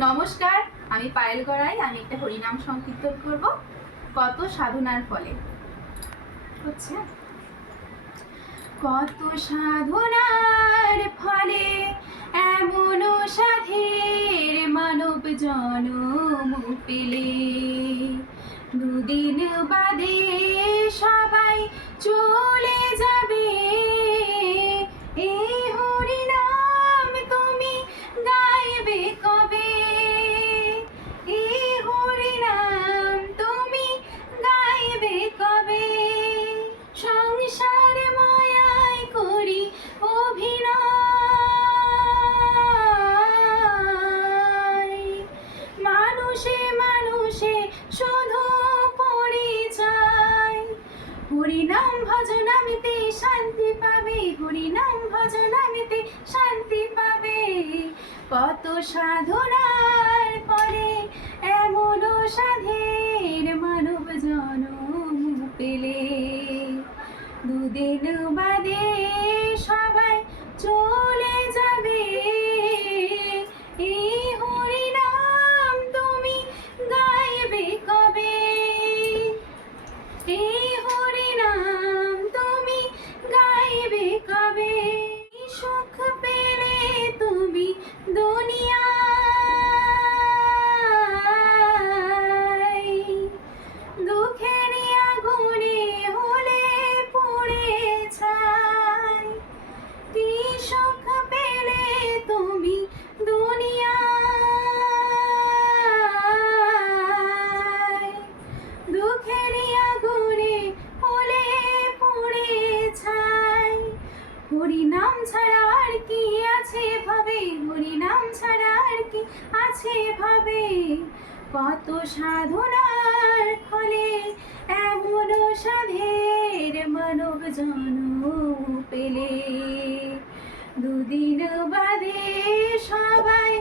নমস্কার, আমি পায়েল গড়াই। আমি একটা হরিনাম সংকীর্তন করব কত সাধনার ফলে। হচ্ছে কত সাধনার ফলে এমন সাধের মানব জনম পেলে, দুদিন বাদে সবাই চলে যাবে। এই হরিনাম তুমি গাইবে কবে? এই হরিনাম তুমি গাইবে কবে? সংসার মায়ায় করি অভিনয়, মানুষে মানুষে শুধু পরিচয়। হরিনাম ভজনামিতে শান্তি পাবে, হরিনাম ভজনামিতে শান্তি পাবে। কত সাধনার পরে এমন সাধের মানব জনম পেলে, দুদিন বাদে সবাই চলে যাবে। এই হরিনাম তুমি গাইবে কবে? এই হরিনাম তুমি গাইবে কবে? সুখ পেলে তুমি দুনিয়ায়, দুঃখের আগুনে হলে পুড়ে ছাই। কি সুখ পেলে তুমি দুনিয়ায়, দুঃখের আগুনে হলে পুড়ে ছাই। হরিনাম ছাড়া আর কি আছে ভাবে? হরিনাম ছাড়া আর কি আছে ভাবে? কত সাধনার ফলে এমন সাধের মানব জনম পেলে, দুদিন বাদে সবাই